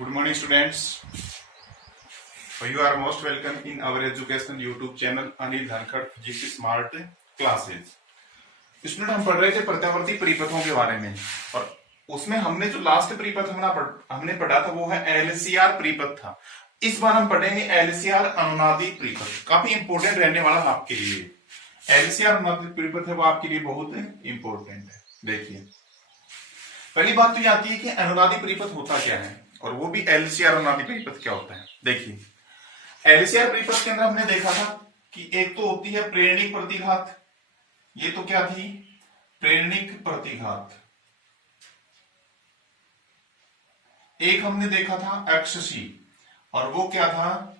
Good morning, students. You are most welcome in our education YouTube channel Anil Dhankhar physics smart classes. Student, हम पढ़ रहे थे प्रत्यावर्ती परिपथों के बारे में और उसमें हमने जो लास्ट परिपथ हमने पढ़ा था वो है एलसीआर परिपथ था। इस बार हम पढ़ेंगे एलसीआर अनुनादी परिपथ। काफी इंपोर्टेंट रहने वाला है आपके लिए। एलसीआर अनुनादी परिपथ है वो आपके लिए बहुत इंपोर्टेंट है। देखिए, पहली बात तो ये आती है कि अनुनादी परिपथ होता क्या है और वो भी एलसीआर अनुनादी परिपथ क्या होता है। देखिए, एलसीआर परिपथ के अंदर हमने देखा था कि एक तो होती है प्रेरणिक प्रतिघात। ये तो क्या थी? प्रेरणिक प्रतिघात। एक हमने देखा था एक्ससी और वो क्या था?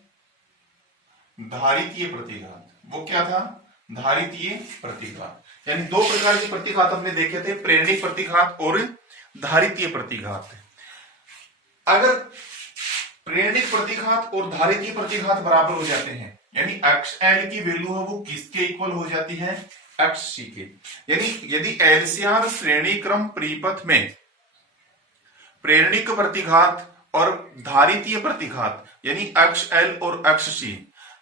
धारितीय प्रतिघात। वो क्या था? धारितीय प्रतिघात। यानी दो प्रकार के प्रतिघात हमने देखे थे, प्रेरणिक प्रतिघात और धारितीय प्रतिघात। अगर प्रेरणिक प्रतिघात और धारितीय प्रतिघात बराबर हो जाते हैं, यानी XL की वैल्यू है वो किसके इक्वल हो जाती है? XC के। यानी यदि एलसीआर श्रेणी क्रम परिपथ में प्रेरणिक प्रतिघात और धारितीय प्रतिघात यानी XL और XC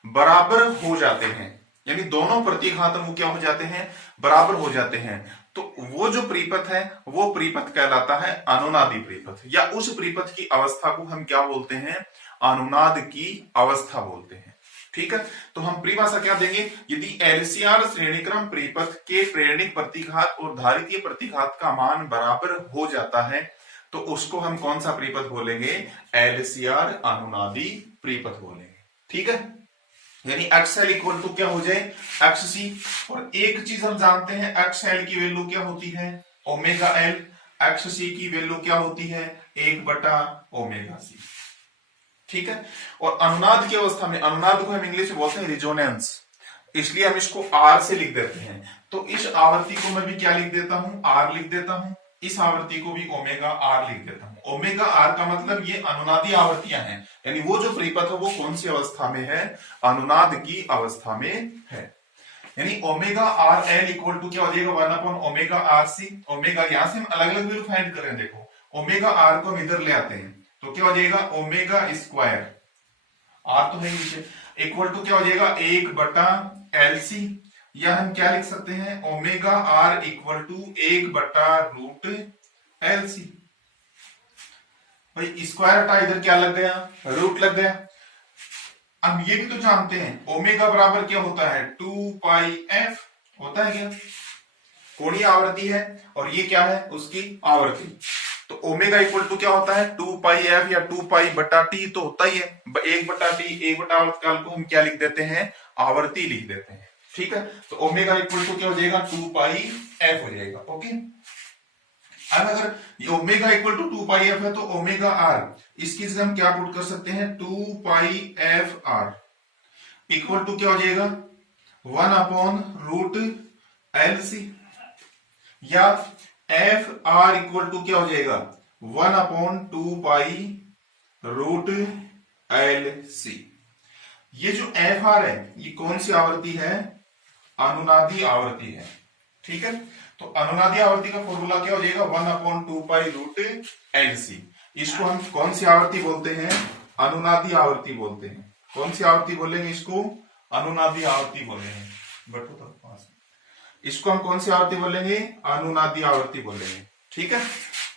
बराबर हो जाते हैं, यानी दोनों प्रतिघात वो क्या हो जाते हैं? बराबर हो जाते हैं, तो वो जो परिपथ है वो परिपथ कहलाता है अनुनादी परिपथ, या उस परिपथ की अवस्था को हम क्या बोलते हैं? अनुनाद की अवस्था बोलते हैं। ठीक है, तो हम परिभाषा क्या देंगे? यदि एलसीआर श्रेणीक्रम परिपथ के प्रेरणिक प्रतिघात और धारितीय प्रतिघात का मान बराबर हो जाता है तो उसको हम कौन सा परिपथ बोलेंगे? एलसीआर अनुनादी परिपथ बोलेंगे। ठीक है, यानी XL इक्वल टू क्या हो जाए? XC। और एक चीज हम जानते हैं, XL की वैल्यू क्या होती है? Omega L। XC की वैल्यू क्या होती है? 1/ओमेगा C। ठीक है, और अनुनाद की अवस्था में, अनुनाद को हम इंग्लिश में बोलते हैं रिजोनेंस, इसलिए हम इसको R से लिख देते हैं। तो इस आवृत्ति को मैं भी क्या लिख देता हूं? R लिख देता हूं। इस आवृत्ति को भी ओमेगा R लिख देता हूं। ओमेगा R का मतलब ये अनुनादी आवृत्तियां हैं, यानी वो जो परिपथ है वो कौन सी अवस्था में है? अनुनाद की अवस्था में है। यानी omega R L equal to क्या हो जाएगा? 1/ओमेगा RC। ओमेगा यहां से हम अलग अलग वैल्यू फाइंड करें। देखो, ओमेगा R को हम इधर ले आते हैं तो क्या हो जाएगा? ओमेगा स्क्वायर, R तो है नीचे, इक्वल टू क्या हो जाएगा? 1/LC, या हम क्या लिख सकते हैं? Omega R equal to 1/√LC। भाई स्क्वायर हटा, इधर क्या लग गया? रूट लग गया। अब ये भी तो जानते हैं ओमेगा बराबर क्या होता है? 2πf होता है क्या? कोणीय आवृत्ति है और ये क्या है? उसकी आवृत्ति। तो ओमेगा इक्वल टू क्या होता है? 2πf या 2π/t तो होता ही है। 1/t, 1/आवृत्त काल को हम क्या लिख देते हैं? आवृत्ति लिख देते हैं। ठीक है, तो ओमेगा इक्वल टू क्या हो जाएगा? 2πf हो जाएगा। ओके, अब अगर ये ओमेगा इक्वल टू 2πf है तो ओमेगा r, इसकी जगह हम क्या पुट कर सकते हैं? 2πfr इक्वल टू क्या हो जाएगा? 1/√LC, या एफ आर इक्वल टू क्या हो जाएगा? 1/2π√LC। ये जो एफ आर है ये कौन सी आवृत्ति है? अनुनादी आवृत्ति है। ठीक है, तो अनुनादी आवृत्ति का फॉर्मूला क्या हो जाएगा? 1/2π√LC। इसको हम कौन सी आवृत्ति बोलते हैं? अनुनादी आवृत्ति बोलते हैं। कौन सी आवृत्ति बोलेंगे इसको? अनुनादी आवृत्ति बोलेंगे। बटू तक पास, इसको हम कौन सी आवृत्ति बोलेंगे? अनुनादी आवृत्ति बोलेंगे। ठीक है,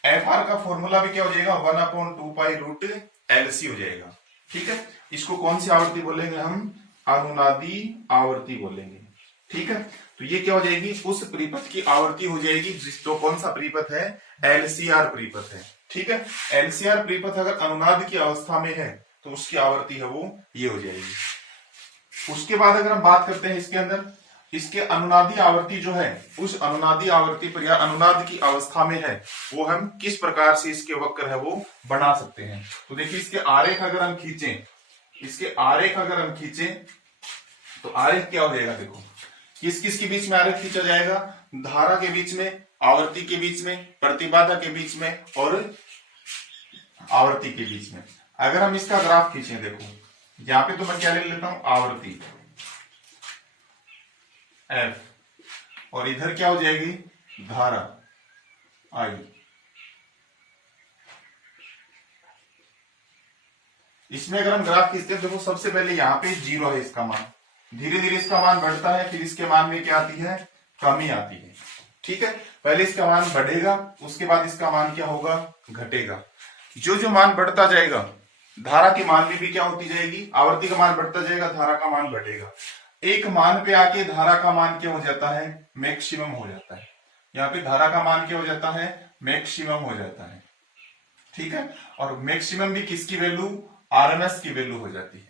एफ आर का फॉर्मूला भी क्या हो जाएगा? 1/2π√LC हो जाएगा। ठीक है, इसको कौन सी आवृत्ति बोलेंगे हम? अनुनादी आवृत्ति बोलेंगे। ठीक है, तो ये क्या हो जाएगी? उस परिपथ की आवृत्ति हो जाएगी जो कौन सा परिपथ है? एलसीआर परिपथ है। ठीक है, एलसीआर परिपथ अगर अनुनाद की अवस्था में है तो उसकी आवृत्ति है वो ये हो जाएगी। उसके बाद अगर हम बात करते हैं इसके अंदर, इसके अनुनादी आवृत्ति जो है, उस अनुनादी आवृत्ति पर या अनुनाद की अवस्था में है वो हम किस प्रकार से इसके वक्र है वो बना सकते हैं। तो देखिए, इसके आरेख अगर हम खींचें, इसके आरेख अगर हम खींचें तो आरेख क्या हो जाएगा? देखो, किस किस के बीच में आरेख खींचा जाएगा? धारा के बीच में, आवृत्ति के बीच में, प्रतिबाधा के बीच में और आवृत्ति के बीच में। अगर हम इसका ग्राफ खींचें, देखो यहां पे तो मैं क्या ले लेता हूं? आवृत्ति F, और इधर क्या हो जाएगी? धारा I। इसमें अगर हम ग्राफ खींचते हैं, देखो सबसे पहले यहाँ पे 0 है इसका मान, धीरे धीरे इसका मान बढ़ता है, फिर इसके मान में क्या आती है, कमी आती है। ठीक है, पहले इसका मान बढ़ेगा, उसके बाद इसका मान क्या होगा, घटेगा। जो जो मान बढ़ता जाएगा, धारा के मान में भी क्या होती जाएगी, आवर्ती का मान बढ़ता जाएगा, धारा का मान बढ़ेगा। एक मान पे आके धारा का मान क्या हो जाता है, मैक्सिमम हो जाता है। यहाँ पे धारा का मान क्या हो जाता है, मैक्सिमम हो जाता है। ठीक है, और मैक्सिमम भी किसकी वैल्यू, आरएमएस की वैल्यू हो जाती है।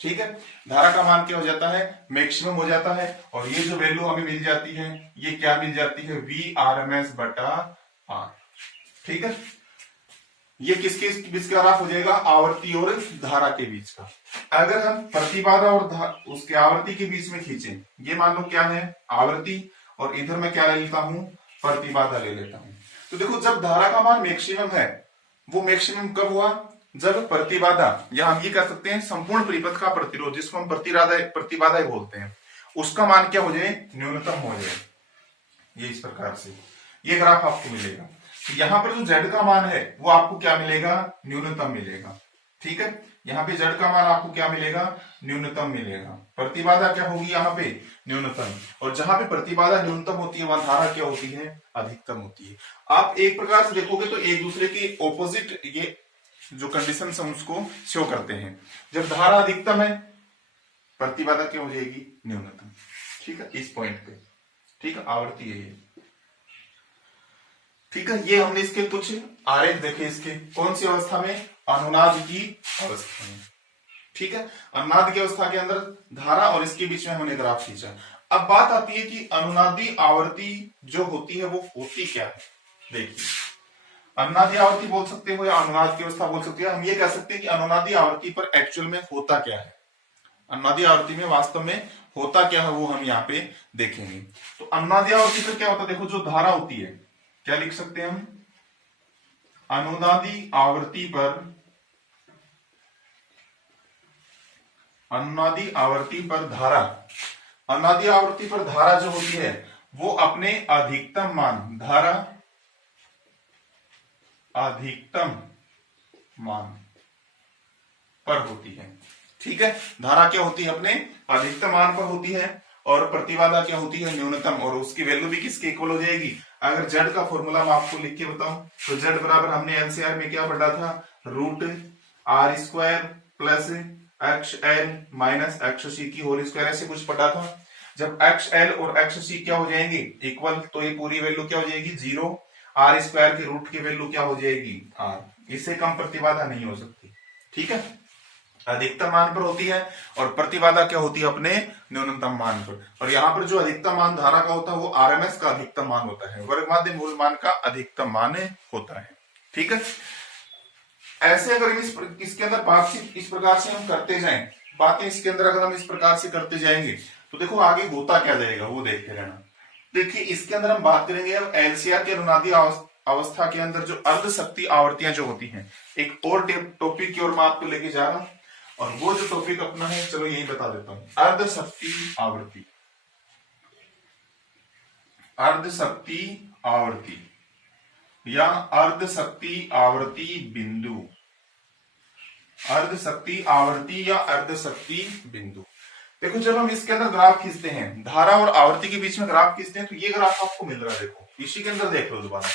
ठीक है, धारा का मान क्या हो जाता है, मैक्सिमम हो जाता है, और ये जो वैल्यू हमें मिल जाती है, ये क्या मिल जाती है, वी आरएमएस बटा आर। ठीक है, ये किसके बीच का ग्राफ हो जाएगा, आवर्ती और धारा के बीच का। अगर हम प्रतिबाधा और उसके आवर्ती के बीच में खींचे, ये मान लो क्या है, आवर्ती, और इधर मैं क्या ले लेता हूं, प्रतिबाधा ले लेता हूं। तो देखो जब धारा का मान मैक्सिमम है, वो मैक्सिमम कब हुआ, जब प्रतिबाधा, या हम ये कह सकते हैं संपूर्ण परिपथ का प्रतिरोध, जिसको हम प्रतिबाधा बोलते हैं, उसका मान क्या हो जाए, न्यूनतम हो जाए। ये इस प्रकार से ये ग्राफ आपको मिलेगा। तो यहाँ पर जो z का मान है वो आपको क्या मिलेगा, न्यूनतम मिलेगा। ठीक है, यहाँ पे z का मान आपको क्या मिलेगा, न्यूनतम मिलेगा। प्रतिबाधा क्या होगी यहाँ पे, न्यूनतम, और जहां पे प्रतिबाधा न्यूनतम होती है वहां धारा क्या होती है, अधिकतम होती है। आप एक प्रकार से देखोगे तो एक दूसरे के ऑपोजिट ये जो कंडीशन है उसको शो करते हैं। जब धारा अधिकतम है, प्रतिबाधा क्या हो जाएगी, न्यूनतम। ठीक है, इस पॉइंट पे। ठीक है, आवर्ती है ये। ठीक है, ये हमने इसके कुछ आरेख देखे, इसके कौन सी अवस्था में, अनुनाद की अवस्था में। ठीक है, अनुनाद की अवस्था के अंदर धारा और इसके बीच में हमने ग्राफ खींचा। अब बात आती है कि अनुनादी आवर्ती जो होती है वो होती क्या है। देखिए, अनुनादी आवर्ती बोल सकते हो या अनुनाद की अवस्था बोल सकते हो। हम ये कह सकते हैं कि अनुनादी आवर्ती पर एक्चुअल में होता क्या है, अनुनादी आवर्ती में वास्तव में होता क्या है, वो हम यहाँ पे देखेंगे। तो अनुनादी आवर्ती पर क्या होता है, देखो जो धारा होती है, क्या लिख सकते हैं हम, अनुनादी आवर्ती पर, अनुनादी आवर्ती पर धारा, अनुनादी आवर्ती पर धारा जो होती है वो अपने अधिकतम मान, धारा अधिकतम मान पर होती है। ठीक है, धारा क्या होती है, अपने अधिकतम मान पर होती है, और प्रतिबाधा क्या होती है, न्यूनतम, और उसकी वैल्यू भी किसके इक्वल हो जाएगी। अगर z का फॉर्मूला मैं आपको लिख के बताऊं तो z बराबर हमने एलसीआर में क्या पढ़ा था, root R square plus X L minus X C की होल स्क्वायर, ऐसे कुछ पढ़ा था। जब एक्स एल और एक्स सी क्या हो जाएंगे, इक्वल, तो ये पूरी वैल्यू क्या हो जाएगी, 0, आर स्क्वायर की रूट की वैल्यू क्या हो जाएगी, आर। इससे कम प्रतिबाधा नहीं हो सकती। ठीक है, अधिकतम मान पर होती है, और प्रतिबाधा क्या होती है, अपने न्यूनतम मान पर। और यहाँ पर जो अधिकतम मान धारा का होता है वो आरएमएस का अधिकतम मान होता है, वर्ग माध्य मूल मान का अधिकतम मान होता है। ठीक है, ऐसे अगर इसके अंदर बातचीत इस प्रकार से हम करते जाएं, बातें इसके अंदर अगर हम इस प्रकार से करते जाएंगे तो देखो आगे होता क्या जाएगा, वो देखते रहना। देखिए, इसके अंदर हम बात करेंगे अब एलसीआर के अनुनादी अवस्था के अंदर जो अर्ध शक्ति आवर्तियां जो होती हैं। एक और टॉपिक की ओर मैं आपको लेके जा रहा हूं, और वो जो टॉपिक अपना है, चलो यही बता देता हूं, अर्ध शक्ति आवर्ती, अर्ध शक्ति आवर्ती या अर्ध शक्ति आवर्ती बिंदु, अर्ध शक्ति आवर्ती या अर्ध शक्ति बिंदु। देखो, जब हम इसके अंदर ग्राफ खींचते हैं, धारा और आवर्ती के बीच में ग्राफ खींचते हैं, तो ये ग्राफ आपको मिल रहा है। देखो, इसी के अंदर देख लो दोबारा,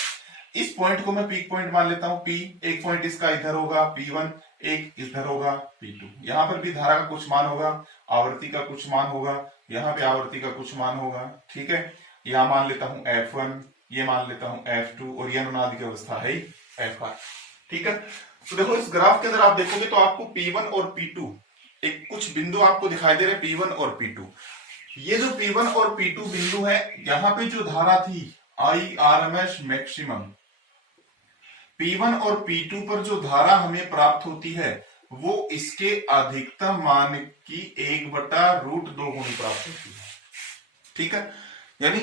इस पॉइंट को मैं पीक पॉइंट मान लेता हूं, P, एक पॉइंट इसका इधर होगा P1, एक इधर होगा P2। यहाँ पर भी धारा का कुछ मान होगा, आवर्ती का कुछ मान होगा, यहाँ पे आवर्ती का कुछ मान होगा। ठीक है, यहाँ मान लेता हूं F1, ये मान लेता हूं F2, और ये अनुनाद की अवस्था है F5। ठीक है, तो देखो इस ग्राफ के अंदर आप देखोगे तो आपको P1 और P2 एक कुछ बिंदु आपको दिखाई दे रहे, P1 और P2। ये जो P1 और P2 बिंदु है, यहाँ पे जो धारा थी IRMS मैक्सिमम, P1 और P2 पर जो धारा हमें प्राप्त होती है वो इसके अधिकतम मान की 1/√2 गुनी प्राप्त होती है। ठीक है, यानी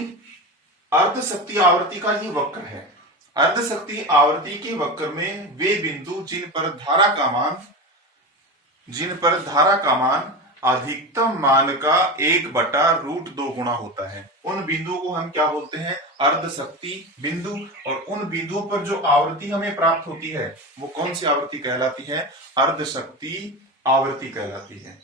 अर्ध शक्ति आवर्ती का ये वक्र है। अर्ध शक्ति आवर्ती के वक्र में वे बिंदु जिन पर धारा का मान अधिकतम मान का 1/√2 गुणा होता है। उन बिंदुओं को हम क्या बोलते हैं? अर्ध शक्ति बिंदु। और उन बिंदुओं पर जो आवृत्ति हमें प्राप्त होती है वो कौन सी आवृत्ति कहलाती है? अर्ध शक्ति आवृत्ति कहलाती है।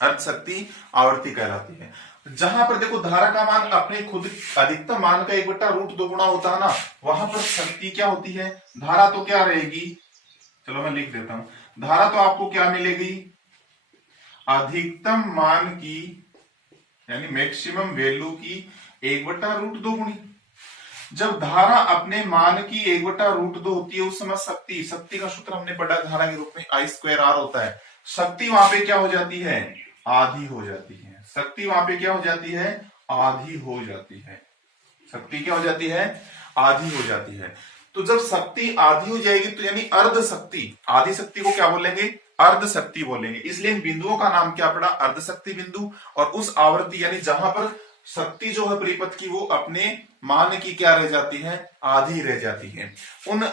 अर्ध शक्ति आवृत्ति कहलाती है। जहां पर देखो धारा का मान अपने खुद अधिकतम मान का 1/√2 गुणा होता है ना, वहां पर शक्ति क्या होती है? धारा तो क्या रहेगी? चलो मैं लिख देता हूं। धारा तो आपको क्या मिलेगी? अधिकतम मान की यानी मैक्सिमम वैल्यू की 1/√2 गुणी। जब धारा अपने मान की 1/√2 होती है उस समय शक्ति का सूत्र हमने पढ़ा धारा के रूप में I²R होता है। शक्ति वहां पे क्या हो जाती है? आधी हो जाती है। शक्ति वहां पे क्या हो जाती है? आधी हो जाती है। शक्ति क्या हो जाती है? आधी हो जाती है। तो जब शक्ति आधी हो जाएगी तो यानी अर्ध शक्ति, आधी शक्ति को क्या बोलेंगे? अर्ध शक्ति बोलेंगे। इसलिए इन बिंदुओं का नाम क्या पड़ा? अर्ध शक्ति बिंदु। और उस आवृत्ति यानी जहां पर शक्ति जो है परिपथ की वो अपने मान की क्या रह जाती है? आधी रह जाती है। उन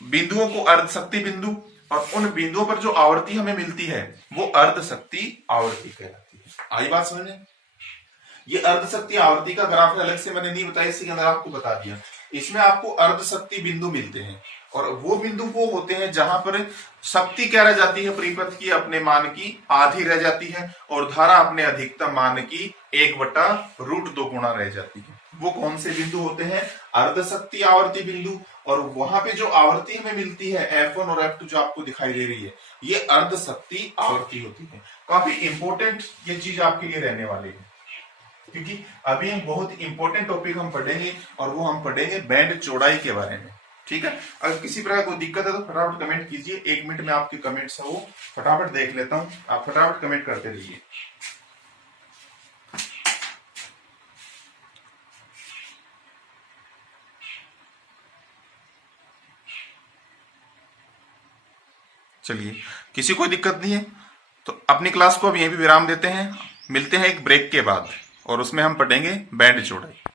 बिंदुओं को अर्ध शक्ति बिंदु, और उन बिंदुओं पर जो आवृत्ति हमें मिलती है वो अर्ध शक्ति आवृत्ति कहलाती है। आई बात समझने? ये अर्ध शक्ति आवृत्ति का ग्राफ अलग से मैंने नहीं बताया, इसके अंदर आपको बता दिया। इसमें आपको अर्ध शक्ति बिंदु मिलते हैं और वो बिंदु वो होते हैं जहां पर शक्ति क्या रह जाती है? परिपथ की अपने मान की आधी रह जाती है और धारा अपने अधिकतम मान की 1/√2 गुणा रह जाती है। वो कौन से बिंदु होते हैं? अर्ध शक्ति आवर्ती बिंदु। और वहां पे जो आवृत्ति हमें मिलती है F1 और F2 जो आपको दिखाई दे रही है, ये अर्ध शक्ति आवर्ती होती है। काफी इंपॉर्टेंट ये चीज आपके लिए रहने वाली है, क्योंकि अभी हम बहुत इंपॉर्टेंट टॉपिक हम पढ़ेंगे और वो हम पढ़ेंगे बैंड चौड़ाई के बारे में। ठीक है? अगर किसी प्रकार कोई दिक्कत है तो फटाफट कमेंट कीजिए। 1 मिनट में आपके कमेंट्स है वो फटाफट देख लेता हूं। आप फटाफट कमेंट करते रहिए। चलिए, किसी कोई दिक्कत नहीं है तो अपनी क्लास को अब यहीं पे विराम देते हैं। मिलते हैं एक ब्रेक के बाद और उसमें हम पढ़ेंगे बैंड चौड़ाई।